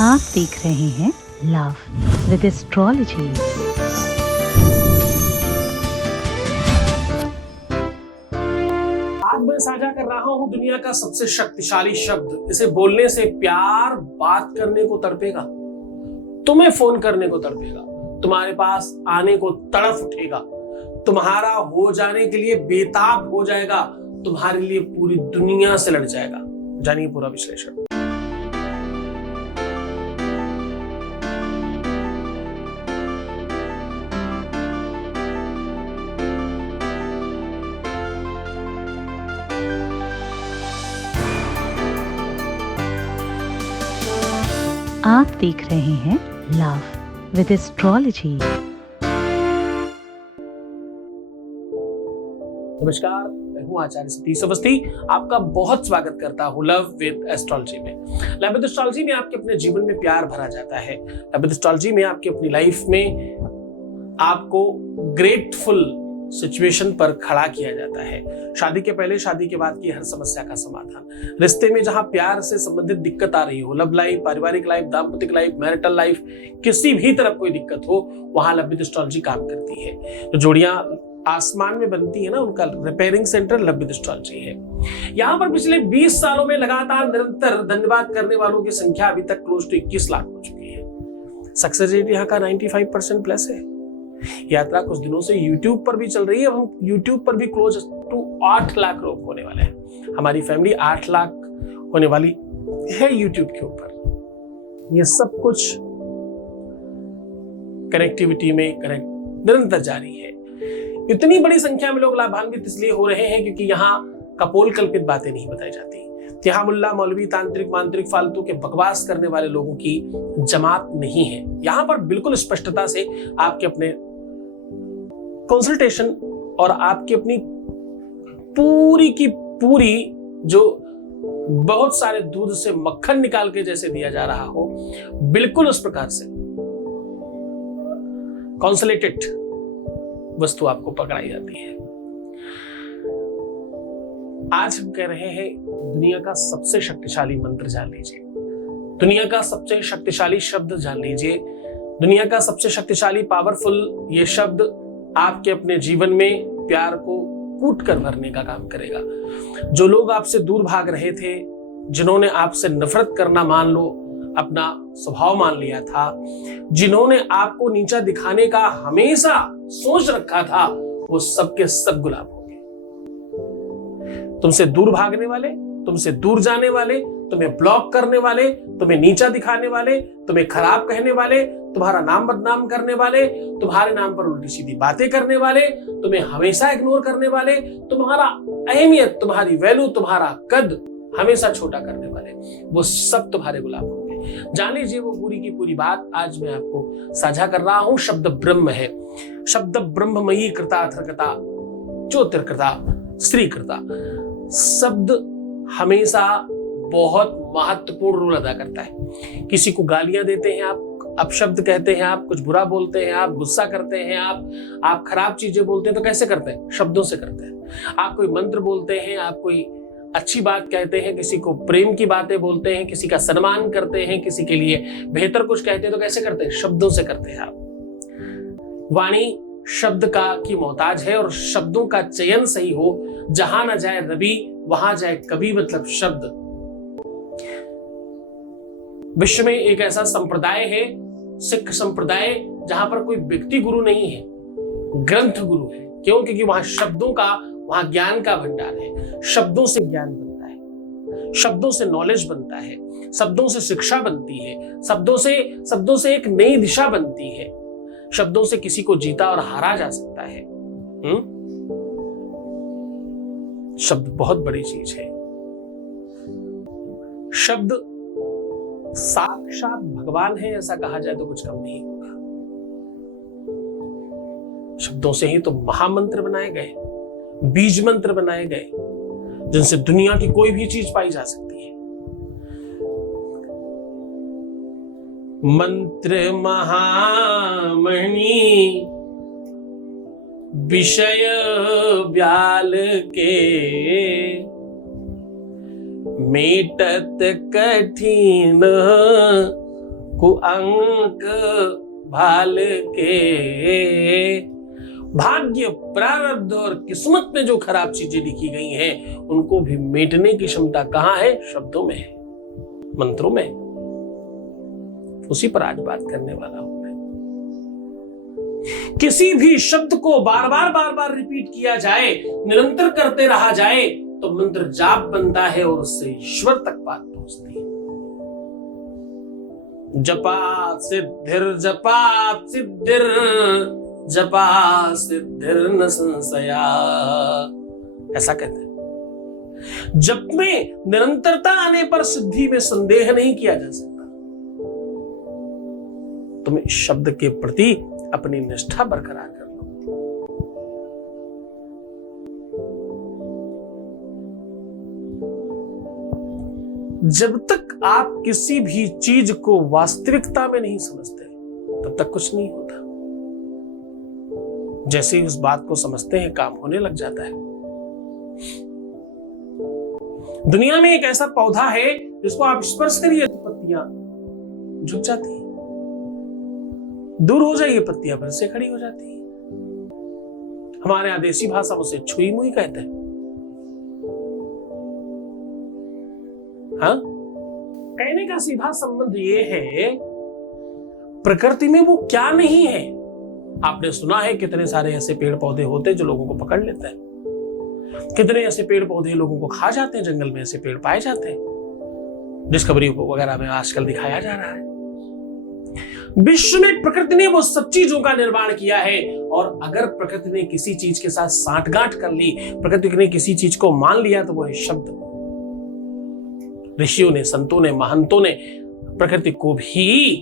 आप देख रहे हैं लव विद एस्ट्रोलॉजी। आज मैं साझा कर रहा हूं दुनिया का सबसे शक्तिशाली शब्द। इसे बोलने से प्यार बात करने को तड़पेगा, तुम्हें फोन करने को तड़पेगा, तुम्हारे पास आने को तड़फ उठेगा, तुम्हारा हो जाने के लिए बेताब हो जाएगा, तुम्हारे लिए पूरी दुनिया से लड़ जाएगा। जानिए पूरा विश्लेषण। आप देख रहे हैं लव विद एस्ट्रोलॉजी। नमस्कार, मैं हूं आचार्य सतीश अवस्थी। आपका बहुत स्वागत करता हूं लव विद एस्ट्रोलॉजी में। लव विद एस्ट्रोलॉजी में आपके अपने जीवन में प्यार भरा जाता है। लव विद एस्ट्रोलॉजी में आपकी अपनी लाइफ में आपको ग्रेटफुल सिचुएशन पर खड़ा किया जाता है। शादी के पहले, शादी के बाद की हर समस्या का समाधान, रिश्ते में जहां प्यार से संबंधित दिक्कत आ रही हो, लव लाइफ, पारिवारिक लाइफ, दाम्पतिक लाइफ, मैरिटल लाइफ, किसी भी तरफ कोई दिक्कत हो, वहां लव विद एस्ट्रोलॉजी काम करती है। जो जोड़ियां आसमान में बनती है ना, उनका repairing centre love with astrology है। यहाँ पर पिछले 20 सालों में लगातार निरंतर धन्यवाद करने वालों की संख्या अभी तक क्लोज टू 21 लाख हो चुकी है। सक्सेस रेट यहाँ का 95% प्लस है। यात्रा कुछ दिनों से YouTube पर भी चल रही है। अब हम YouTube पर भी क्लोज टू 8 लाख लोग होने वाले हैं। हमारी फैमिली 8 लाख होने वाली है YouTube के ऊपर। ये सब कुछ कनेक्टिविटी में निरंतर जारी है। इतनी बड़ी संख्या में लोग लाभान्वित इसलिए हो रहे हैं क्योंकि यहाँ कपोल कल्पित बातें नहीं बताई जाती। यहाँ मुल्ला, मौलवी, तांत्रिक, मांत्रिक, फालतू के बकवास करने वाले लोगों की जमात नहीं है। यहाँ पर बिल्कुल स्पष्टता से आपके अपने कंसल्टेशन और आपकी अपनी पूरी की पूरी, जो बहुत सारे दूध से मक्खन निकाल के जैसे दिया जा रहा हो, बिल्कुल उस प्रकार से कॉन्सुलेटेड वस्तु आपको पकड़ाई जाती है। आज हम कह रहे हैं दुनिया का सबसे शक्तिशाली मंत्र जान लीजिए, दुनिया का सबसे शक्तिशाली शब्द जान लीजिए, दुनिया का सबसे शक्तिशाली पावरफुल ये शब्द आपके अपने जीवन में प्यार को कूट कर भरने का काम करेगा। जो लोग आपसे दूर भाग रहे थे, जिन्होंने आपसे नफरत करना मान लो अपना स्वभाव मान लिया था, जिन्होंने आपको नीचा दिखाने का हमेशा सोच रखा था, वो सब के सब गुलाम हो गए। तुमसे दूर भागने वाले, तुमसे दूर जाने वाले, तुम्हें ब्लॉक करने वाले, तुम्हें नीचा दिखाने वाले, तुम्हें खराब कहने वाले, तुम्हारा नाम बदनाम करने वाले, तुम्हारे नाम पर उल्टी सीधी बातें करने वाले, तुम्हें हमेशा इग्नोर करने वाले, तुम्हारा अहमियत, तुम्हारी वैल्यू, तुम्हारा कद हमेशा छोटा करने वाले, वो सब तुम्हारे गुलाम होंगे। जान लीजिए वो पूरी की पूरी बात आज मैं आपको साझा कर रहा हूं। शब्द ब्रह्म है। शब्द ब्रह्ममयी कृता अथर्कता ज्योतिर्कृता स्त्रीकृता। शब्द हमेशा बहुत महत्वपूर्ण रोल अदा करता है। किसी को गालियां देते हैं आप, अपशब्द कहते हैं आप, कुछ बुरा बोलते हैं आप, गुस्सा करते हैं आप खराब चीजें बोलते हैं, तो कैसे करते हैं? शब्दों से करते हैं। आप कोई मंत्र बोलते हैं, आप कोई अच्छी बात कहते हैं, किसी को प्रेम की बातें बोलते हैं, किसी का सम्मान करते हैं, किसी के लिए बेहतर कुछ कहते हैं, तो कैसे करते हैं? शब्दों से करते हैं आप। वाणी शब्द का की मोहताज है और शब्दों का चयन सही हो, जहां ना जाए रवि वहां जाए कवि, मतलब शब्द। विश्व में एक ऐसा संप्रदाय है, सिख संप्रदाय, जहां पर कोई व्यक्ति गुरु नहीं है, ग्रंथ गुरु है। क्यों? क्योंकि वहां शब्दों का, वहां ज्ञान का भंडार है। शब्दों से ज्ञान बनता है, शब्दों से नॉलेज बनता है, शब्दों से शिक्षा बनती है, शब्दों से एक नई दिशा बनती है, शब्दों से किसी को जीता और हारा जा सकता है। शब्द बहुत बड़ी चीज है। शब्द साक्षात भगवान है, ऐसा कहा जाए तो कुछ कम नहीं होगा। शब्दों से ही तो महामंत्र बनाए गए, बीज मंत्र बनाए गए, जिनसे दुनिया की कोई भी चीज पाई जा सकती है। मंत्र महामणि विषय व्याल के, मेटत कठिन कुअंक भाल के। भाग्य, प्रारब्ध और किस्मत में जो खराब चीजें लिखी गई हैं उनको भी मिटने की क्षमता कहां है? शब्दों में है, मंत्रों में। उसी पर आज बात करने वाला हूं मैं। किसी भी शब्द को बार बार रिपीट किया जाए, निरंतर करते रहा जाए तो मंत्र जाप बनता है और उससे ईश्वर तक बात पहुंचती है। जपा सिद्धिर जपा सिद्धिर न संशया, ऐसा कहते हैं। जप में निरंतरता आने पर सिद्धि में संदेह नहीं किया जा सकता। तुम इस शब्द के प्रति अपनी निष्ठा बरकरार कर लो। जब तक आप किसी भी चीज को वास्तविकता में नहीं समझते तब तक कुछ नहीं होता। जैसे ही उस बात को समझते हैं काम होने लग जाता है। दुनिया में एक ऐसा पौधा है जिसको आप स्पर्श करिए तो पत्तियां झुक जाती हैं, दूर हो जाइए पत्तियां फिर से खड़ी हो जाती हैं। हमारे यहां देसी भाषा में उसे छुई मुई कहते हैं। हाँ, कहने का सीधा संबंध ये है, प्रकृति में वो क्या नहीं है। आपने सुना है कितने सारे ऐसे पेड़ पौधे होते हैं जो लोगों को पकड़ लेते हैं, कितने ऐसे पेड़ पौधे लोगों को खा जाते हैं। जंगल में ऐसे पेड़ पाए जाते हैं, डिस्कवरी वगैरह में आजकल दिखाया जा रहा है। विश्व में प्रकृति ने वो सब चीजों का निर्माण किया है, और अगर प्रकृति ने किसी चीज के साथ सांठगांठ कर ली, प्रकृति ने किसी चीज को मान लिया, तो वो है शब्द। ऋषियों ने, संतों ने, महंतों ने प्रकृति को भी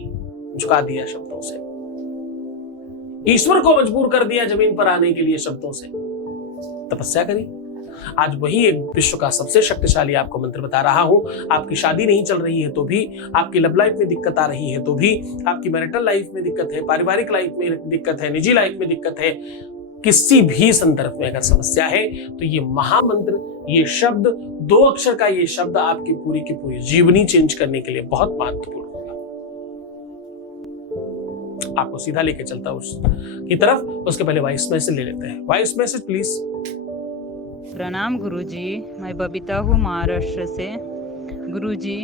झुका दिया शब्दों से। ईश्वर को मजबूर कर दिया जमीन पर आने के लिए शब्दों से। तपस्या करी। आज वही एक विश्व का सबसे शक्तिशाली आपको मंत्र बता रहा हूं। आपकी शादी नहीं चल रही है तो भी, आपकी लव लाइफ में दिक्कत आ रही है तो भी, आपकी मैरिटल लाइफ में दिक्कत है, पारिवारिक लाइफ में दिक्कत है, निजी लाइफ में दिक्कत है, किसी भी संदर्भ में अगर समस्या है तो ये महामंत्र, ये शब्द, 2 अक्षर का ये शब्द आपकी पूरी की पूरी जीवनी चेंज करने के लिए बहुत महत्वपूर्ण होगा। आपको सीधा लेके चलता हूं उसकी तरफ। उसके पहले वॉइस मैसेज ले लेते हैं। Voice message please. प्रणाम गुरुजी, मैं बबीता हूँ महाराष्ट्र से। गुरुजी,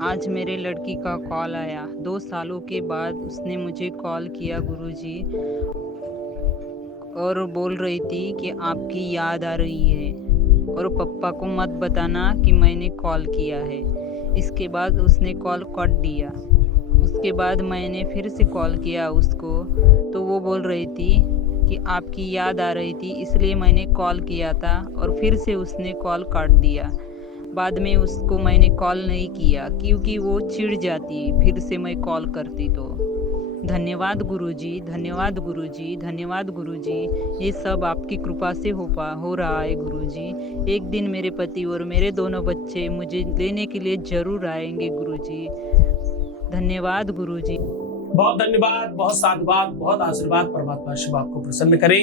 आज मेरे लड़की का कॉल आया। 2 सालों के बाद उसने मुझे कॉल किया गुरुजी, और बोल रही थी कि आपकी याद आ रही है और पापा को मत बताना कि मैंने कॉल किया है। इसके बाद उसने कॉल काट दिया। उसके बाद मैंने फिर से कॉल किया उसको, तो वो बोल रही थी कि आपकी याद आ रही थी इसलिए मैंने कॉल किया था, और फिर से उसने कॉल काट दिया। बाद में उसको मैंने कॉल नहीं किया क्योंकि वो चिढ़ जाती फिर से मैं कॉल करती तो। धन्यवाद गुरुजी, धन्यवाद गुरुजी, धन्यवाद गुरुजी। ये सब आपकी कृपा से हो रहा है गुरुजी। एक दिन मेरे पति और मेरे दोनों बच्चे मुझे लेने के लिए जरूर आएंगे गुरुजी। धन्यवाद गुरुजी। बहुत धन्यवाद, बहुत साधुवाद, बहुत आशीर्वाद। परमात्मा शिव आपको प्रसन्न करे,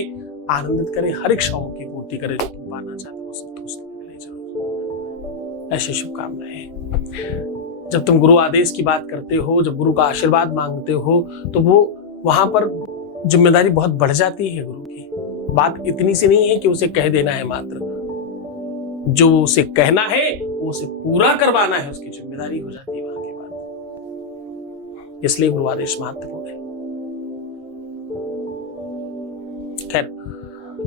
आनंदित करे, हर इच्छाओं की पूर्ति करे। जो तुम पाना चाहते हो वो सब तुम मिले जरूर। ऐसी शुभकामनाएं। जब तुम गुरु आदेश की बात करते हो, जब गुरु का आशीर्वाद मांगते हो, तो वो वहां पर जिम्मेदारी बहुत बढ़ जाती है। गुरु की बात इतनी सी नहीं है कि उसे कह देना है मात्र, जो उसे कहना है वो उसे पूरा करवाना है, उसकी जिम्मेदारी हो जाती है वहां के बाद। इसलिए गुरु आदेश महत्वपूर्ण है। खैर,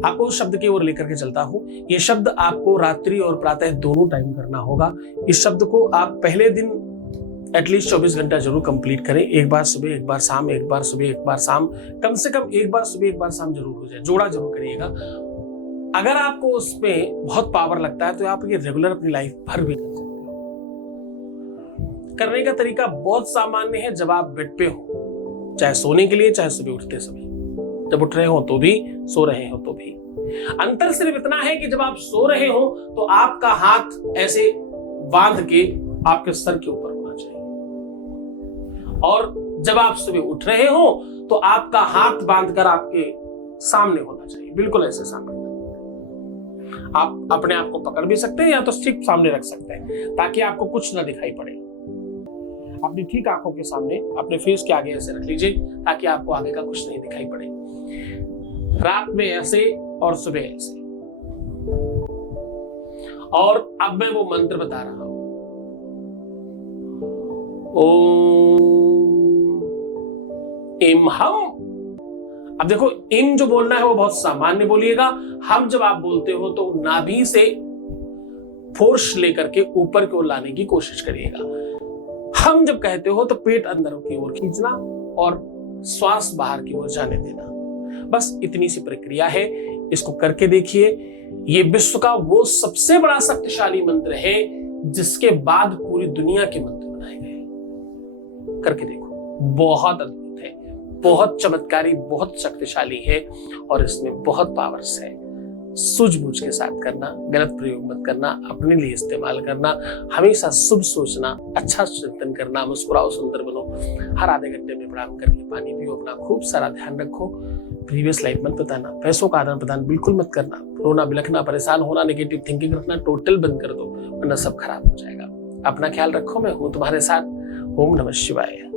आपको उस शब्द की ओर लेकर के चलता हूं। यह शब्द आपको रात्रि और प्रातः दोनों टाइम करना होगा। इस शब्द को आप पहले दिन एटलीस्ट 24 घंटा जरूर कंप्लीट करें। एक बार सुबह, एक बार शाम, एक बार सुबह, एक बार शाम, कम से कम एक बार सुबह, एक बार शाम जरूर हो जाए। जोड़ा जरूर करिएगा। अगर आपको उसमें बहुत पावर लगता है तो आप ये रेगुलर अपनी लाइफ भर भी कर सकते हो। करने का तरीका बहुत सामान्य है। जब आप बेड पे हो, चाहे सोने के लिए, चाहे सुबह उठते समय, जब उठ रहे हो तो भी, सो रहे हो तो भी। अंतर सिर्फ इतना है कि जब आप सो रहे हो तो आपका हाथ ऐसे बांध के आपके सर के ऊपर होना चाहिए, और जब आप सुबह उठ रहे हो तो आपका हाथ बांधकर आपके सामने होना चाहिए, बिल्कुल ऐसे सामने। आप अपने आप को पकड़ भी सकते हैं या तो ठीक सामने रख सकते हैं ताकि आपको कुछ ना दिखाई पड़े। अपनी ठीक आंखों के सामने अपने फेस के आगे ऐसे रख लीजिए ताकि आपको आगे का कुछ नहीं दिखाई पड़े। रात में ऐसे और सुबह ऐसे। और अब मैं वो मंत्र बता रहा हूं। ओम इम हम। अब देखो, इम जो बोलना है वो बहुत सामान्य बोलिएगा। हम जब आप बोलते हो तो नाभि से फोर्स लेकर के ऊपर की ओर लाने की कोशिश करिएगा। हम जब कहते हो तो पेट अंदर की ओर खींचना और श्वास बाहर की ओर जाने देना। बस इतनी सी प्रक्रिया है, इसको करके देखिए। ये विश्व का वो सबसे बड़ा शक्तिशाली मंत्र है जिसके बाद पूरी दुनिया के मंत्र बनाए गए। करके देखो, बहुत अद्भुत है, बहुत चमत्कारी, बहुत शक्तिशाली है और इसमें बहुत पावर्स है। सूझबूझ के साथ करना, गलत प्रयोग मत करना, अपने लिए इस्तेमाल करना, हमेशा शुभ सोचना, अच्छा चिंतन करना, मुस्कुराओ, सुंदर बनो, हर आधे घंटे में प्रणाम करके पानी पियो, अपना खूब सारा ध्यान रखो, प्रीवियस लाइफ मत बताना, पैसों का आदान प्रदान बिल्कुल मत करना, रोना बिलखना, परेशान होना, नेगेटिव थिंकिंग रखना टोटल बंद कर दो, वरना सब खराब हो जाएगा। अपना ख्याल रखो, मैं हूं तुम्हारे साथ। ओम नमः शिवाय।